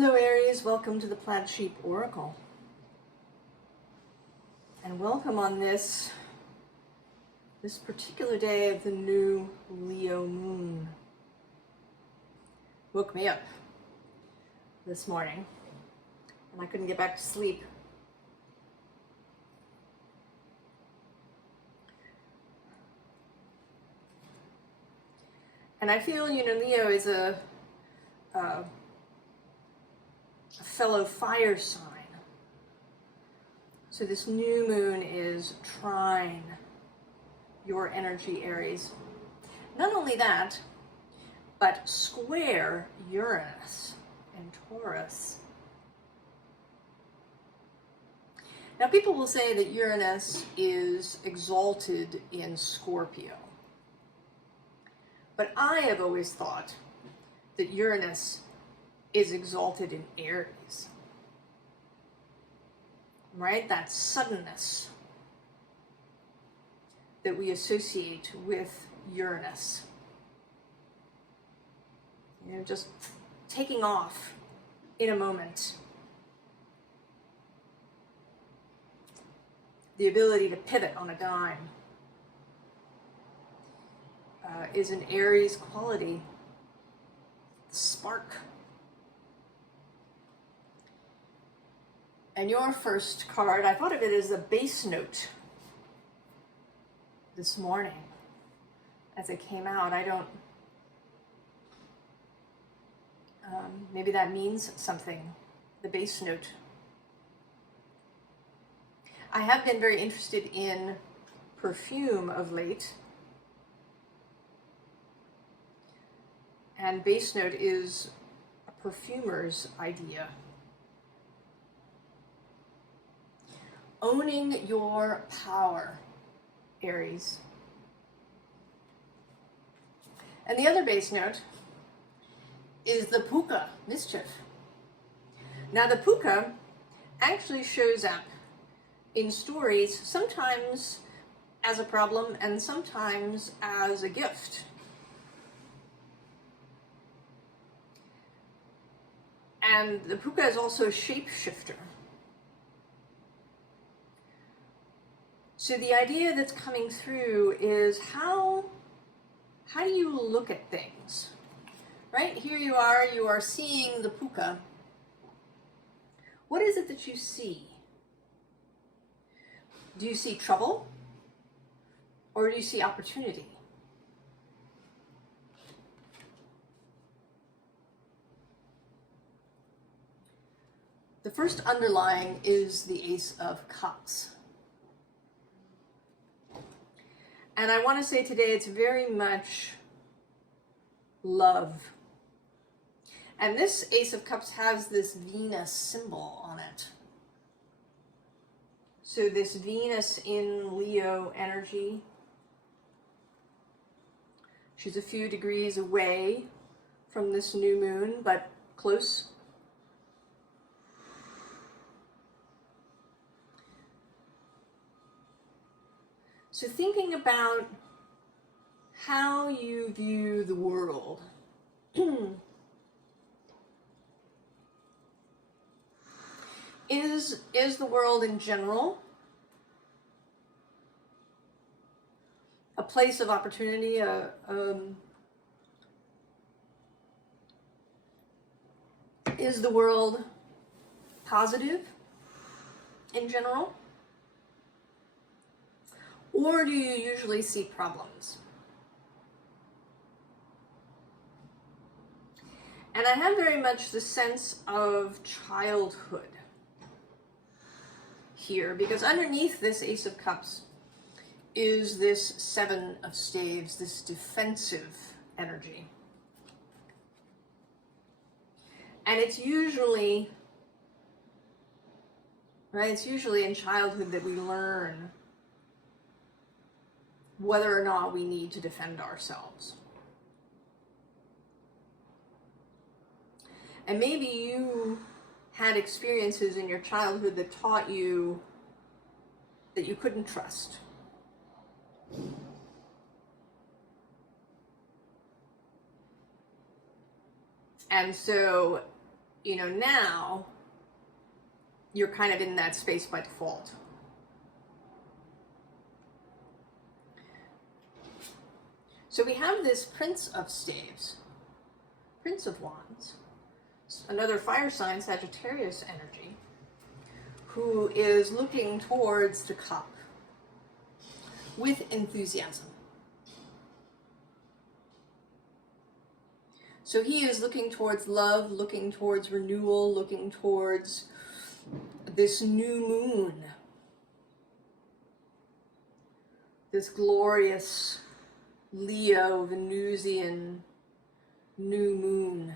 Hello Aries, welcome to the Plaid Sheep Oracle. And welcome on this particular day of the new Leo moon. Woke me up this morning and I couldn't get back to sleep. And I feel, Leo is a fellow fire sign. So this new moon is trine your energy, Aries. Not only that, but square Uranus and Taurus. Now people will say that Uranus is exalted in Scorpio. But I have always thought that Uranus is exalted in Aries, right? That suddenness that we associate with Uranus. Just taking off in a moment. The ability to pivot on a dime is an Aries quality. Spark. And your first card, I thought of it as a bass note this morning as it came out. Maybe that means something, the bass note. I have been very interested in perfume of late. And bass note is a perfumer's idea. Owning your power, Aries. And the other bass note is the puka, mischief. Now the puka actually shows up in stories sometimes as a problem and sometimes as a gift. And the puka is also a shapeshifter. So the idea that's coming through is how do you look at things? Right? Here you are seeing the puka. What is it that you see? Do you see trouble? Or do you see opportunity? The first underlying is the Ace of Cups. And I want to say today it's very much love. And this Ace of Cups has this Venus symbol on it. So this Venus in Leo energy. She's a few degrees away from this new moon, but close. So thinking about how you view the world. Is the world in general a place of opportunity, is the world positive in general? Or do you usually see problems? And I have very much the sense of childhood here, because underneath this Ace of Cups is this Seven of Staves, this defensive energy. And it's usually, right, it's usually in childhood that we learn whether or not we need to defend ourselves. And maybe you had experiences in your childhood that taught you that you couldn't trust. And so you know, now you're kind of in that space by default. So we have this Prince of Staves, Prince of Wands, another fire sign, Sagittarius energy, who is looking towards the cup with enthusiasm. So he is looking towards love, looking towards renewal, looking towards this new moon, this glorious Leo Venusian new moon.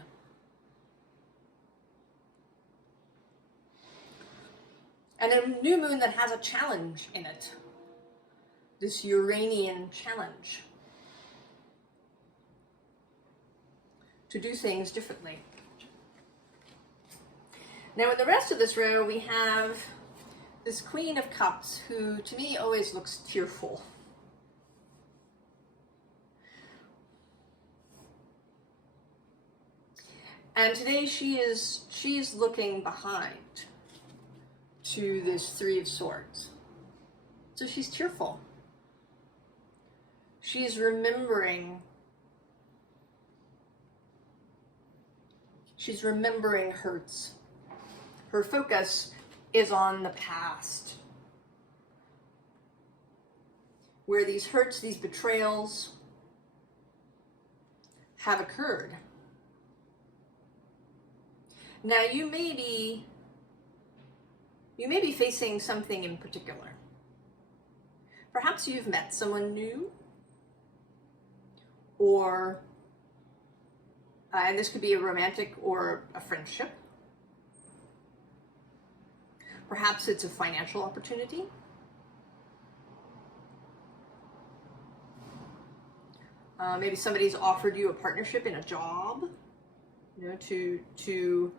And a new moon that has a challenge in it, this Uranian challenge to do things differently. Now in the rest of this row, we have this Queen of Cups, who to me always looks tearful. And today she is looking behind to this Three of Swords. So she's tearful. She's remembering. She's remembering hurts. Her focus is on the past, where these hurts, these betrayals have occurred. Now you may be facing something in particular. Perhaps you've met someone new, or and this could be a romantic or a friendship. Perhaps it's a financial opportunity. Maybe somebody's offered you a partnership in a job, you know, to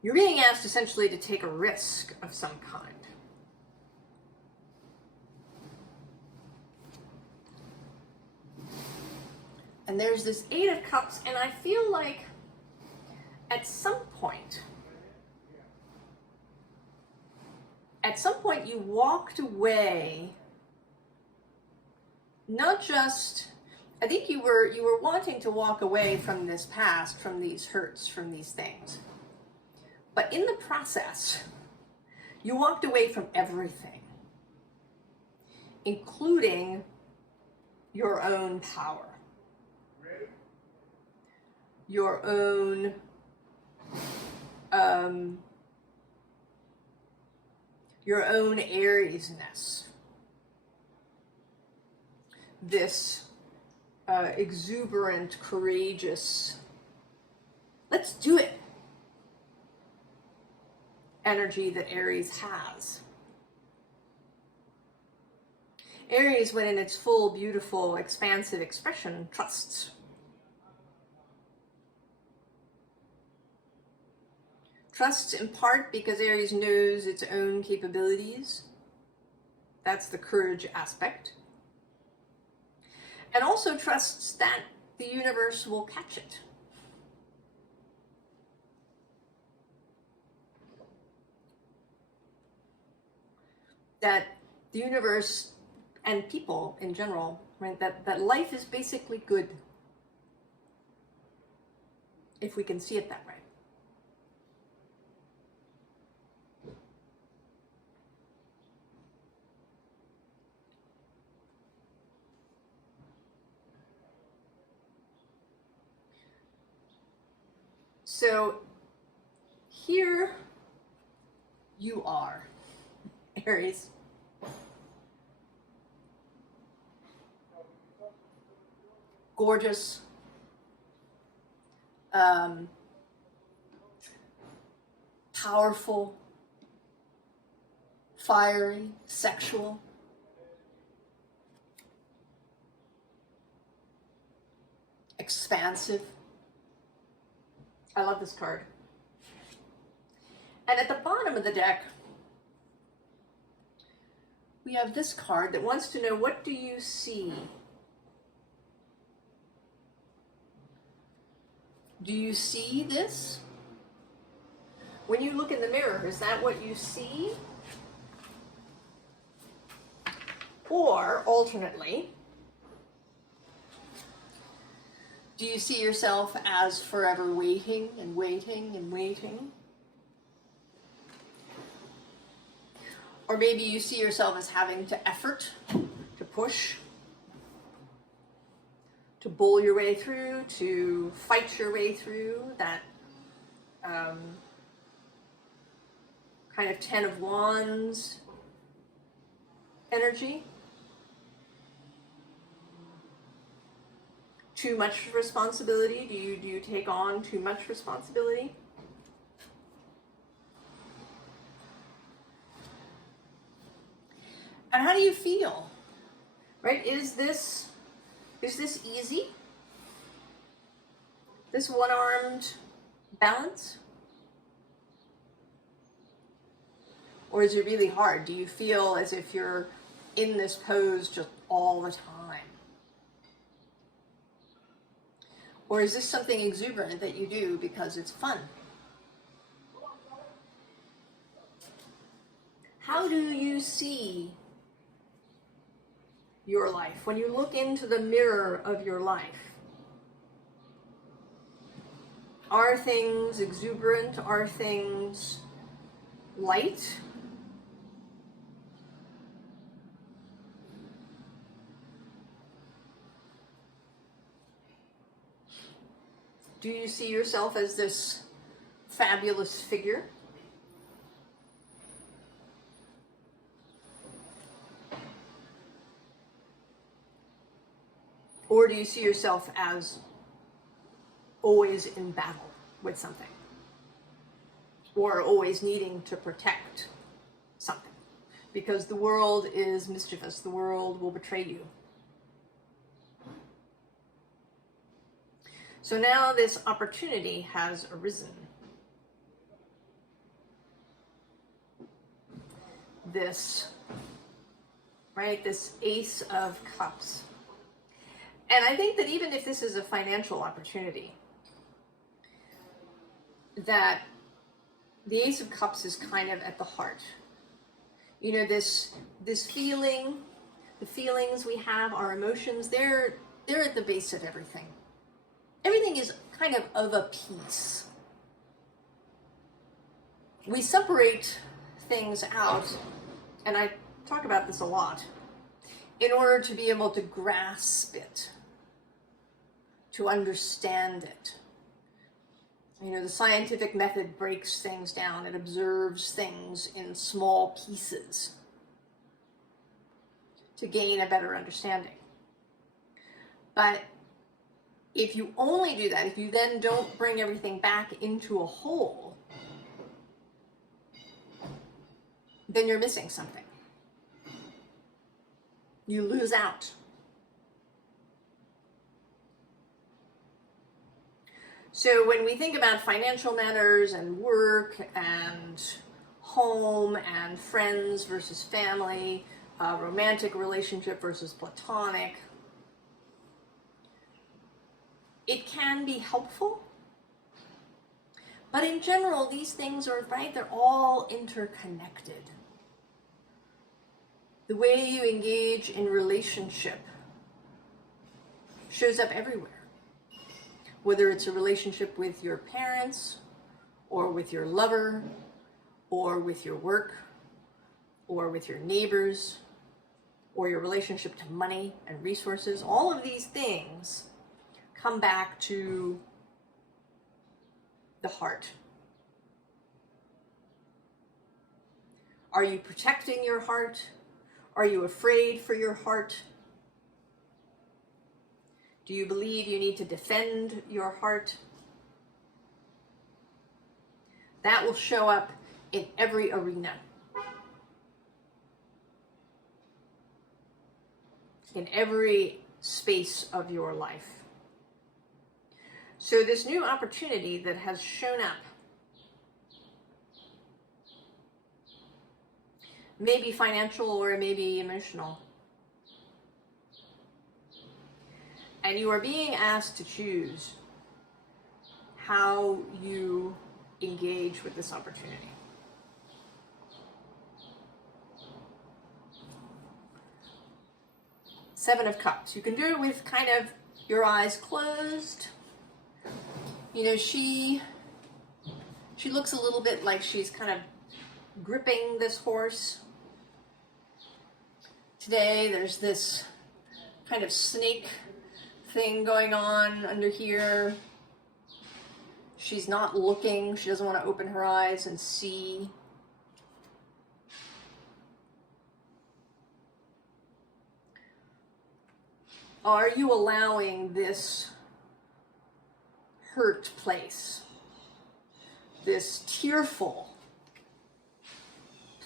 you're being asked essentially to take a risk of some kind. And there's this Eight of Cups, and I feel like at some point you walked away, not just, I think you were wanting to walk away from this past, from these hurts, from these things. But in the process, you walked away from everything, including your own power, your own Ariesness, this exuberant, courageous, let's do it energy that Aries has. Aries, when in its full, beautiful, expansive expression, trusts. Trusts in part because Aries knows its own capabilities. That's the courage aspect. And also trusts that the universe will catch it. That the universe and people in general, right, that life is basically good, if we can see it that way. So here you are, Aries. Gorgeous, powerful, fiery, sexual, expansive. I love this card. And at the bottom of the deck, we have this card that wants to know, what do you see? Do you see this? When you look in the mirror, is that what you see? Or, alternately, do you see yourself as forever waiting and waiting and waiting? Or maybe you see yourself as having to effort, to push, to bull your way through, to fight your way through that kind of 10 of Wands energy. Too much responsibility? Do you take on too much responsibility? And how do you feel? Right? Is this easy? This one-armed balance? Or is it really hard? Do you feel as if you're in this pose just all the time? Or is this something exuberant that you do because it's fun? How do you see your life? When you look into the mirror of your life, are things exuberant? Are things light? Do you see yourself as this fabulous figure? Or do you see yourself as always in battle with something? Or always needing to protect something? Because the world is mischievous. The world will betray you. So now this opportunity has arisen. This Ace of Cups. And I think that even if this is a financial opportunity, that the Ace of Cups is kind of at the heart. You know, this feeling, the feelings we have, our emotions, they're at the base of everything. Everything is kind of a piece. We separate things out, and I talk about this a lot, in order to be able to grasp it, to understand it. You know, the scientific method breaks things down. It observes things in small pieces to gain a better understanding. But if you only do that, if you then don't bring everything back into a whole, then you're missing something. You lose out. So when we think about financial matters and work and home and friends versus family, romantic relationship versus platonic, it can be helpful. But in general, these things are, right, they're all interconnected. The way you engage in relationship shows up everywhere. Whether it's a relationship with your parents, or with your lover, or with your work, or with your neighbors, or your relationship to money and resources, all of these things come back to the heart. Are you protecting your heart? Are you afraid for your heart? Do you believe you need to defend your heart? That will show up in every arena. In every space of your life. So this new opportunity that has shown up may be financial or it may be emotional. And you are being asked to choose. how you engage with this opportunity. Seven of Cups. You can do it with kind of your eyes closed. You know, she looks a little bit like she's kind of gripping this horse. Today, there's this kind of snake thing going on under here. She's not looking. She doesn't want to open her eyes and see. Are you allowing this hurt place, this tearful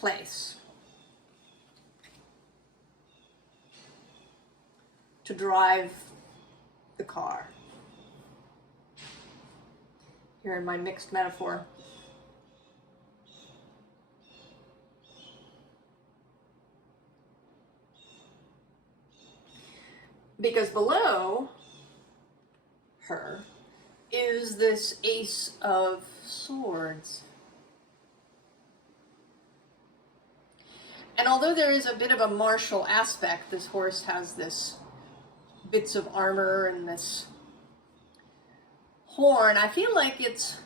place, to drive the car? Here in my mixed metaphor. Because below her is this Ace of Swords. And although there is a bit of a martial aspect, this horse has this bits of armor and this horn, I feel like it's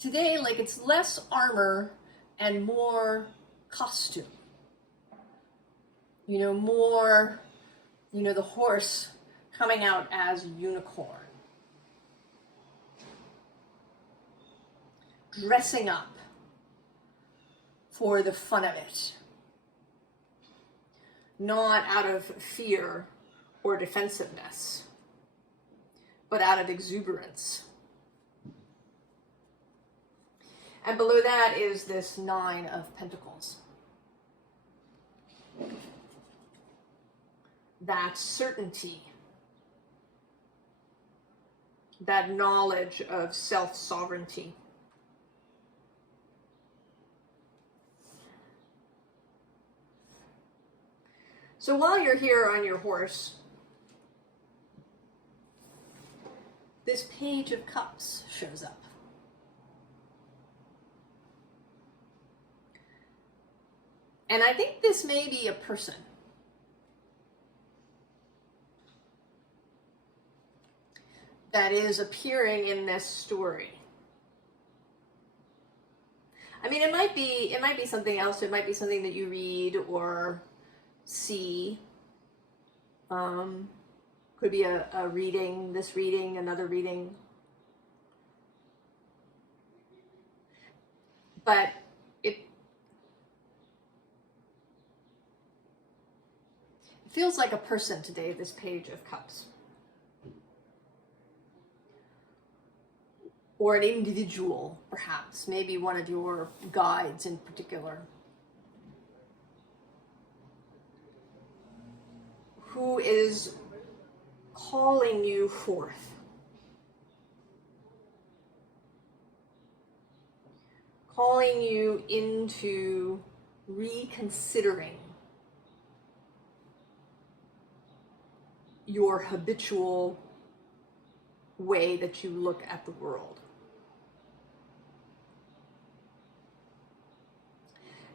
today, like it's less armor and more costume. You know, more, you know, the horse coming out as unicorn. Dressing up for the fun of it. Not out of fear or defensiveness, but out of exuberance. And below that is this Nine of Pentacles. That certainty, that knowledge of self-sovereignty. So while you're here on your horse, this Page of Cups shows up. And I think this may be a person. That is appearing in this story. I mean, it might be something else. It might be something that you read or see. Could be a reading, this reading, another reading. But it feels like a person today, this Page of Cups. Or an individual, perhaps, maybe one of your guides in particular, who is calling you forth. Calling you into reconsidering your habitual way that you look at the world.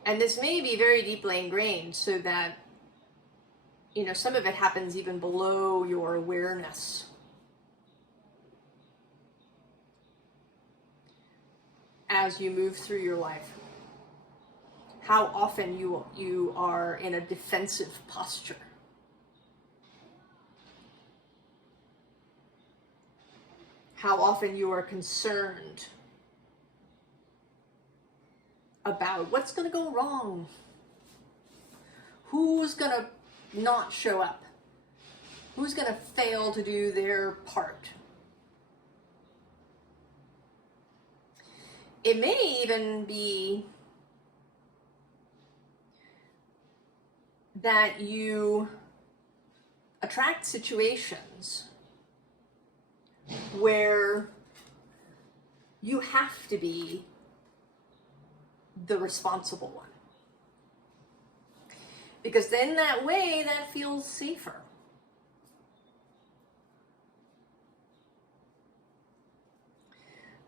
And this may be very deeply ingrained, so that, you know, some of it happens even below your awareness. As you move through your life. How often you are in a defensive posture. How often you are concerned about what's going to go wrong. Who's going to not show up? Who's going to fail to do their part? It may even be that you attract situations where you have to be the responsible one. Because then that way, that feels safer.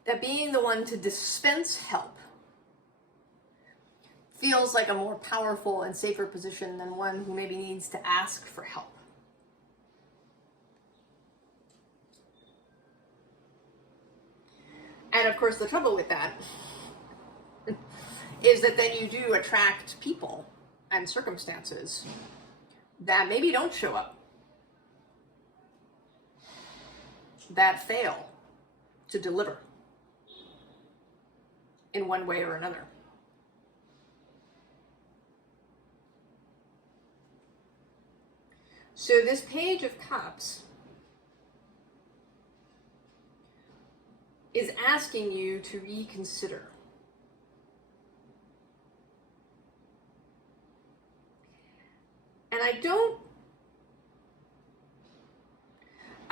that being the one to dispense help feels like a more powerful and safer position than one who maybe needs to ask for help. And of course, the trouble with that is that then you do attract people and circumstances that maybe don't show up, that fail to deliver in one way or another. So this Page of Cups is asking you to reconsider. And I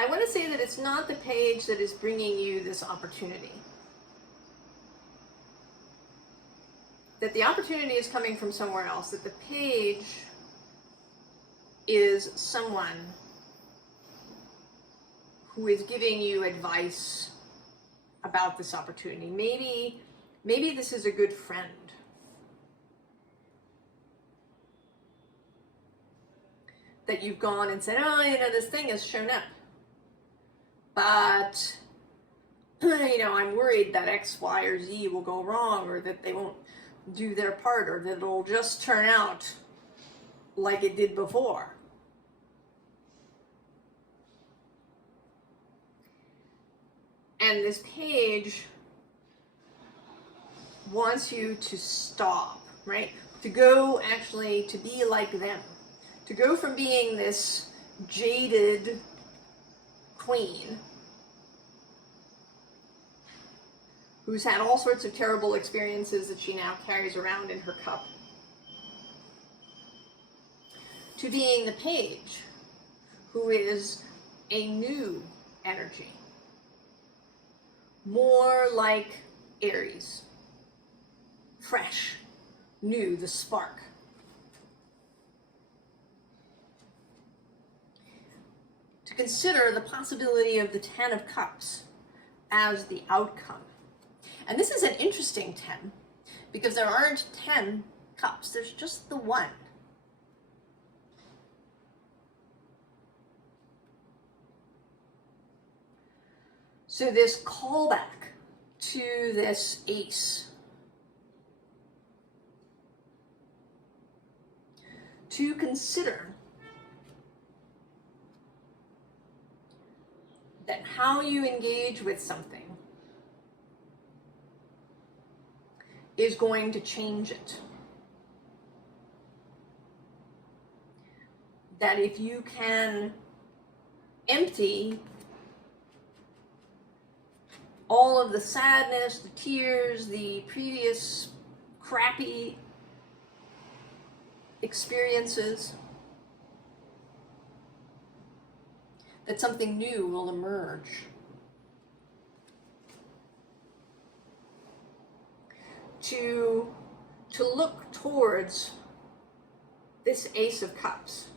want to say that it's not the page that is bringing you this opportunity. That the opportunity is coming from somewhere else, that the page is someone who is giving you advice about this opportunity. Maybe this is a good friend. That you've gone and said, oh, this thing has shown up. But, I'm worried that X, Y, or Z will go wrong, or that they won't do their part, or that it'll just turn out like it did before. And this page wants you to stop, right? To go actually to be like them. To go from being this jaded queen who's had all sorts of terrible experiences that she now carries around in her cup, to being the page who is a new energy. More like Aries. Fresh, new, the spark. To consider the possibility of the 10 of Cups as the outcome. And this is an interesting 10, because there aren't 10 cups, there's just the one. So this callback to this ace, to consider that how you engage with something is going to change it. That if you can empty all of the sadness, the tears, the previous crappy experiences, that something new will emerge. To look towards this Ace of Cups,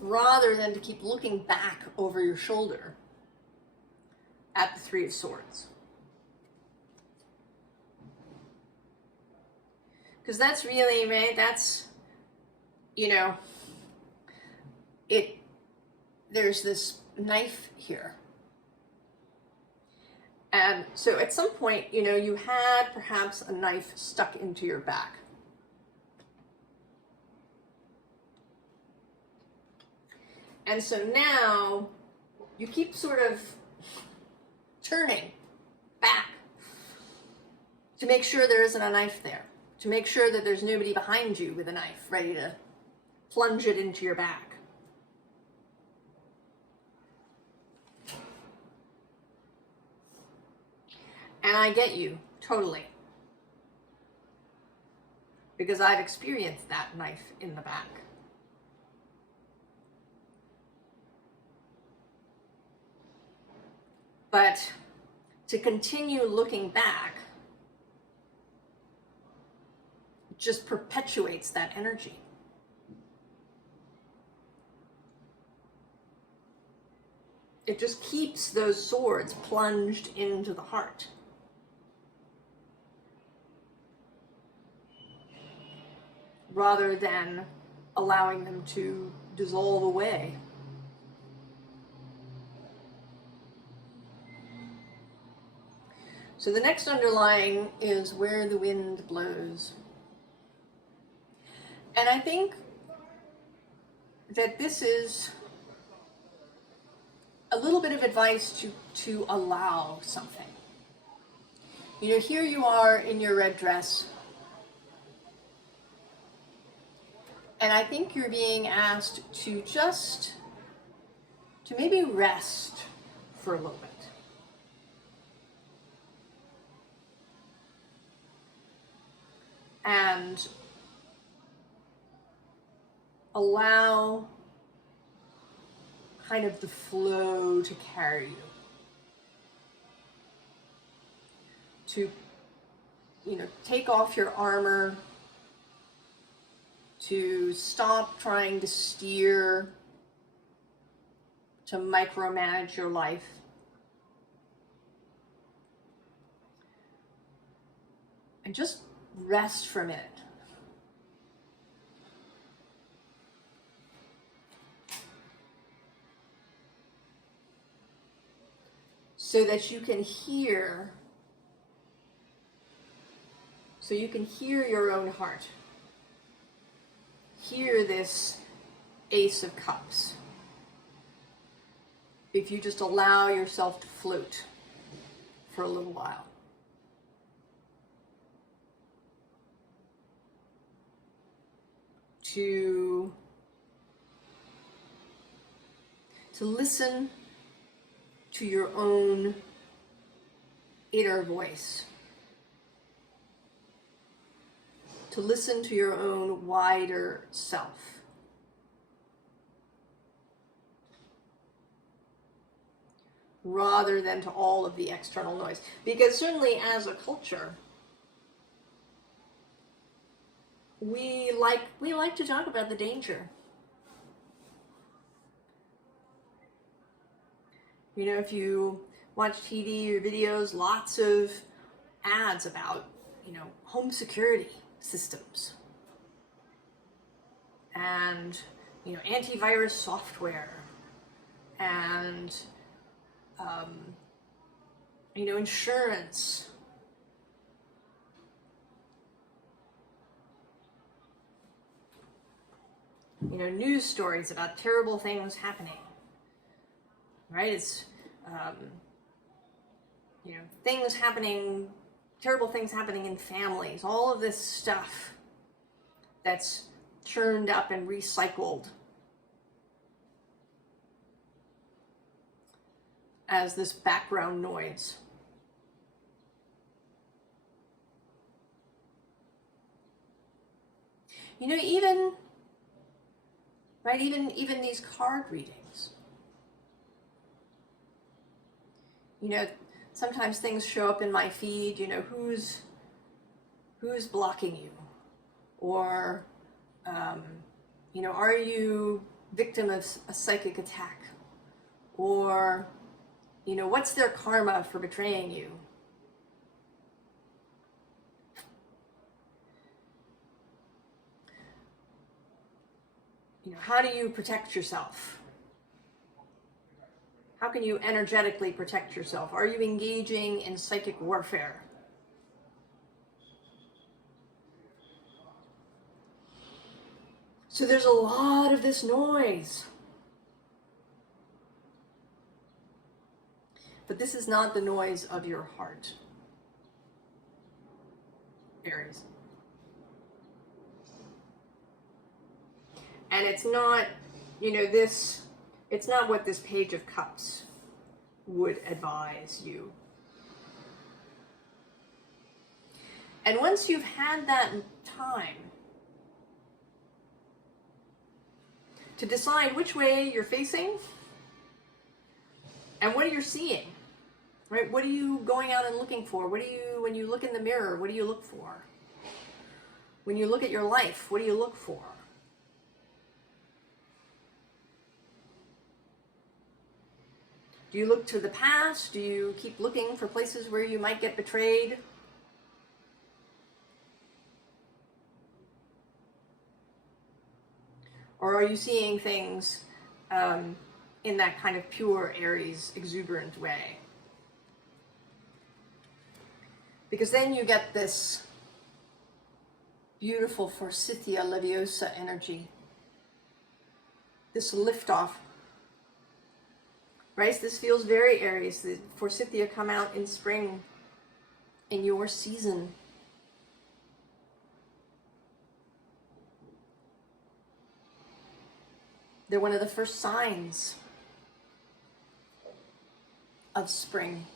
rather than to keep looking back over your shoulder at the Three of Swords. Because that's really, right, that's, there's this knife here. And so at some point, you had perhaps a knife stuck into your back. And so now you keep sort of turning back to make sure there isn't a knife there, to make sure that there's nobody behind you with a knife ready to plunge it into your back. And I get you, totally. Because I've experienced that knife in the back. But to continue looking back just perpetuates that energy. It just keeps those swords plunged into the heart. rather than allowing them to dissolve away. So the next underlying is where the wind blows. And I think that this is a little bit of advice to allow something. You know, here you are in your red dress, and I think you're being asked to maybe rest for a little bit. And allow kind of the flow to carry you. To, you know, take off your armor, to stop trying to steer, to micromanage your life. And just rest for a minute. So that you can hear, your own heart. Hear this Ace of Cups. If you just allow yourself to float for a little while. To listen to your own inner voice. To listen to your own wider self. Rather than to all of the external noise. Because certainly as a culture, we like to talk about the danger. You know, if you watch TV or videos, lots of ads about, you know, home security systems and, you know, antivirus software and, you know, insurance. You know, news stories about terrible things happening, right? It's, you know, terrible things happening in families, all of this stuff that's churned up and recycled as this background noise. You know, even these card readings. You know, sometimes things show up in my feed, you know, who's blocking you? Or, you know, are you victim of a psychic attack? Or, you know, what's their karma for betraying you? You know, how do you protect yourself? How can you energetically protect yourself? Are you engaging in psychic warfare? So there's a lot of this noise. But this is not the noise of your heart, Aries. And it's not, you know, it's not what this Page of Cups would advise you. And once you've had that time to decide which way you're facing and what you're seeing, right? What are you going out and looking for? When you look in the mirror, what do you look for? When you look at your life, what do you look for? Do you look to the past? Do you keep looking for places where you might get betrayed? Or are you seeing things in that kind of pure Aries, exuberant way? Because then you get this beautiful Forsythia Leviosa energy, this liftoff, right? This feels very Aries. The Forsythia come out in spring, in your season. They're one of the first signs of spring.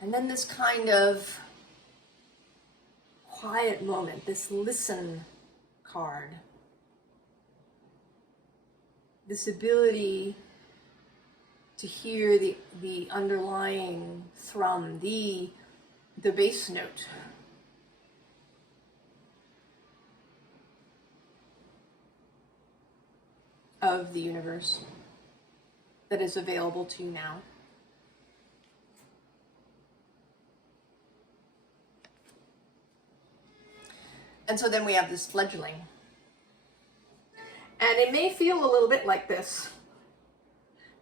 And then this kind of quiet moment, this listen card. This ability to hear the underlying thrum, the bass note. Of the universe that is available to you now. And so then we have this fledgling. And it may feel a little bit like this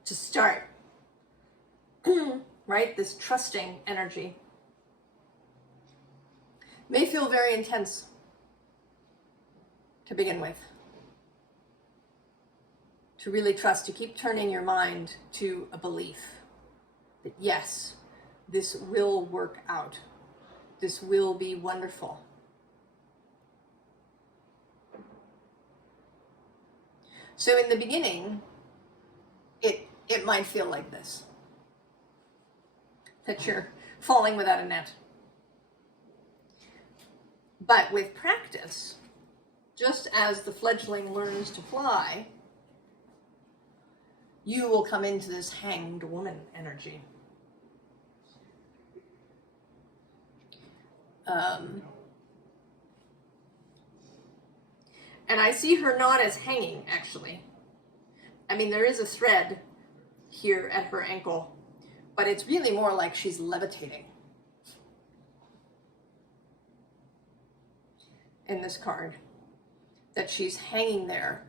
to start, right? This trusting energy may feel very intense to begin with. To really trust, to keep turning your mind to a belief that yes, this will work out. This will be wonderful. So in the beginning, it might feel like this, that you're falling without a net. But with practice, just as the fledgling learns to fly, you will come into this hanged woman energy. And I see her not as hanging, actually. I mean, there is a thread here at her ankle, but it's really more like she's levitating in this card. That she's hanging there,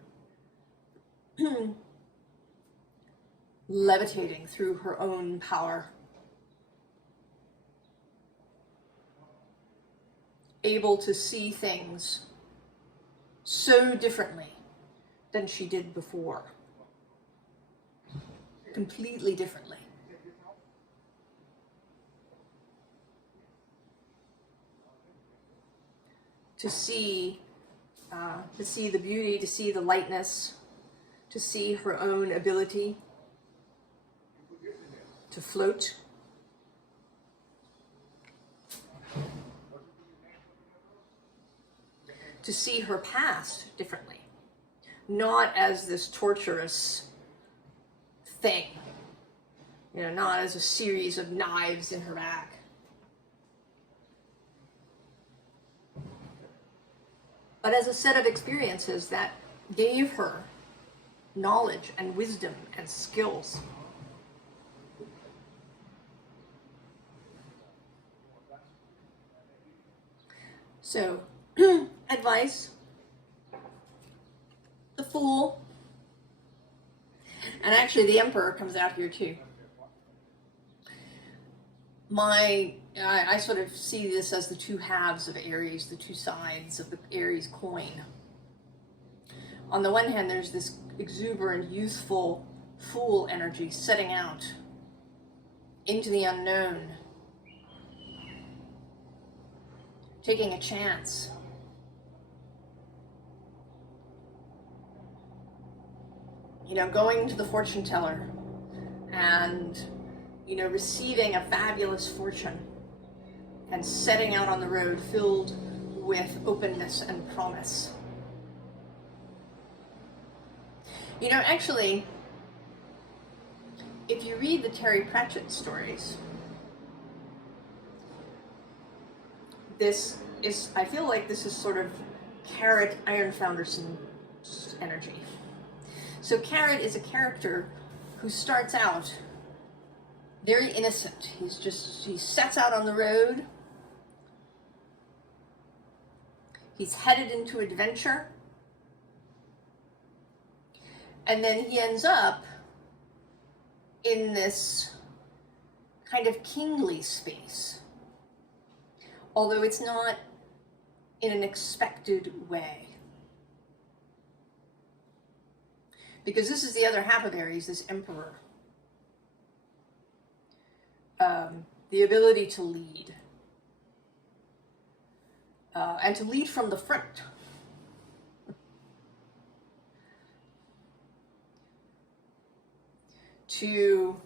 levitating through her own power. Able to see things so differently than she did before. Completely differently. To see the beauty, to see the lightness, to see her own ability to float. To see her past differently, not as this torturous thing, not as a series of knives in her back. But as a set of experiences that gave her knowledge and wisdom and skills. So, advice, the Fool, and actually the Emperor comes out here too. I sort of see this as the two halves of Aries, the two sides of the Aries coin. On the one hand, there's this exuberant, youthful Fool energy setting out into the unknown, taking a chance. Going to the fortune teller and, receiving a fabulous fortune and setting out on the road filled with openness and promise. Actually, if you read the Terry Pratchett stories, I feel like this is sort of Carrot Iron Founderson energy. So Carrot is a character who starts out very innocent. He sets out on the road. He's headed into adventure. And then he ends up in this kind of kingly space, although it's not in an expected way. Because this is the other half of Aries, this emperor. The ability to lead. And to lead from the front. To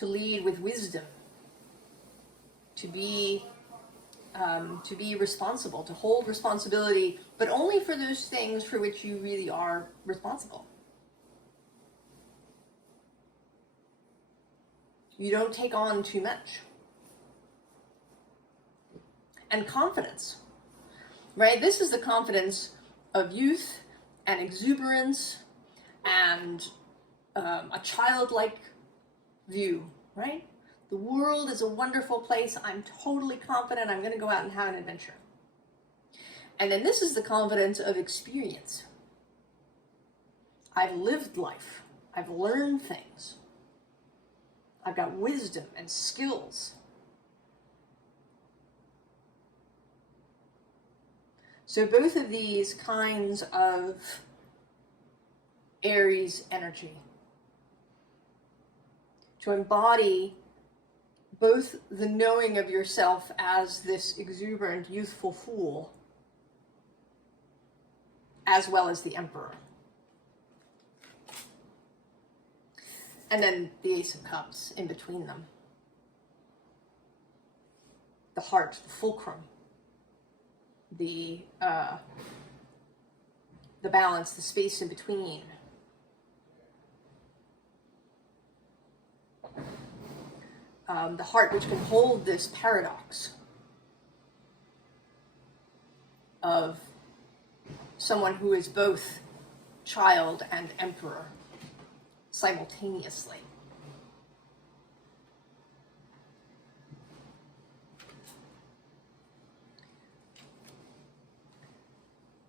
lead with wisdom. To be responsible, to hold responsibility, but only for those things for which you really are responsible. You don't take on too much. And confidence, right? This is the confidence of youth and exuberance and a childlike view, right? The world is a wonderful place. I'm totally confident I'm going to go out and have an adventure. And then this is the confidence of experience. I've lived life. I've learned things. I've got wisdom and skills. So both of these kinds of Aries energy, to embody both the knowing of yourself as this exuberant, youthful fool, as well as the emperor. And then the Ace of Cups in between them. The heart, the fulcrum, the balance, the space in between. The heart, which can hold this paradox of someone who is both child and emperor simultaneously.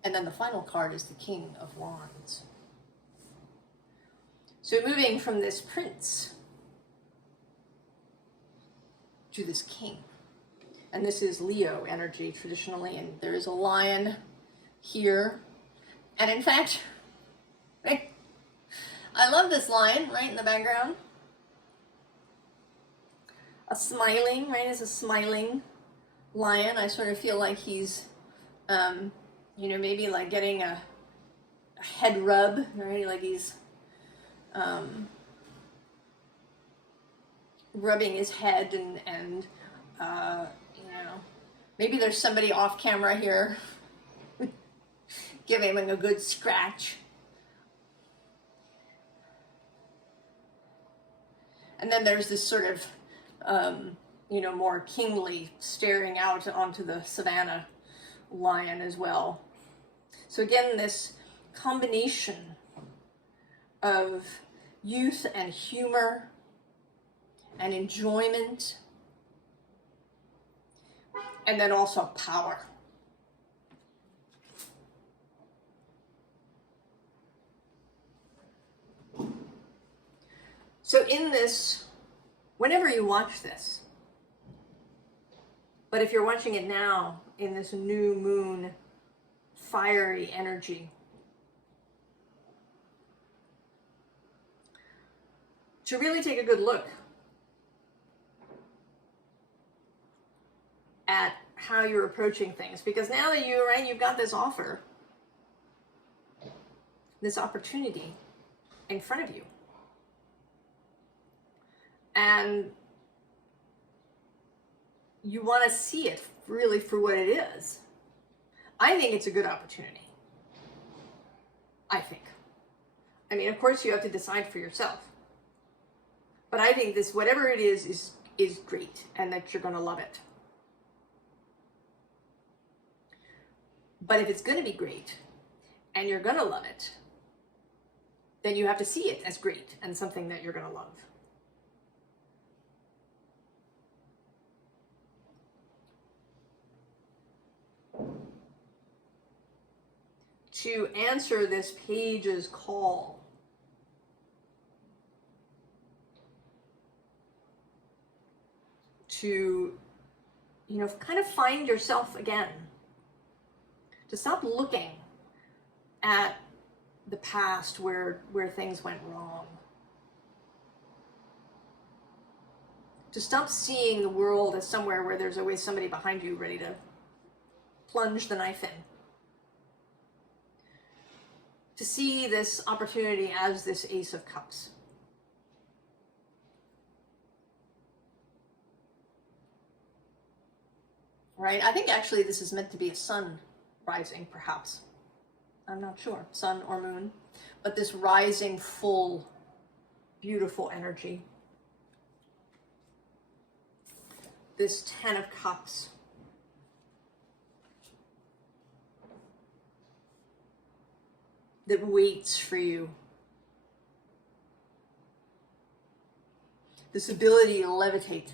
And then the final card is the King of Wands. So moving from this prince to this king. And this is Leo energy traditionally, and there is a lion here. And in fact, right, I love this lion right in the background. A smiling, right, is a smiling lion. I sort of feel like he's, maybe like getting a head rub, right? Like he's rubbing his head and maybe there's somebody off camera here giving him a good scratch. And then there's this sort of, more kingly staring out onto the savannah lion as well. So again, this combination of youth and humor and enjoyment, and then also power. So in this, whenever you watch this, but if you're watching it now in this new moon, fiery energy, to really take a good look at how you're approaching things, because now that you've got this offer, this opportunity in front of you, and you want to see it really for what it is. I think it's a good opportunity. I think. I mean, of course you have to decide for yourself. But I think this, whatever it is great, and that you're going to love it. But if it's going to be great, and you're going to love it, then you have to see it as great and something that you're going to love. To answer this page's call, to, you know, kind of find yourself again, to stop looking at the past where things went wrong, to stop seeing the world as somewhere where there's always somebody behind you ready to plunge the knife in, to see this opportunity as this Ace of Cups. Right? I think actually this is meant to be a sun rising, perhaps. I'm not sure, sun or moon, but this rising, full, beautiful energy. This 10 of Cups. That waits for you. This ability to levitate.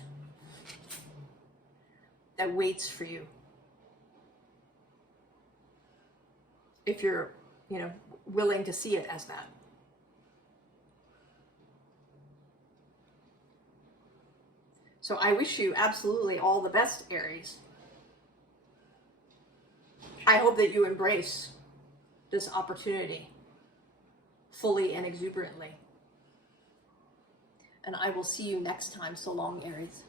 That waits for you. If you're, you know, willing to see it as that. So I wish you absolutely all the best, Aries. I hope that you embrace this opportunity fully and exuberantly. And I will see you next time. So long, Aries.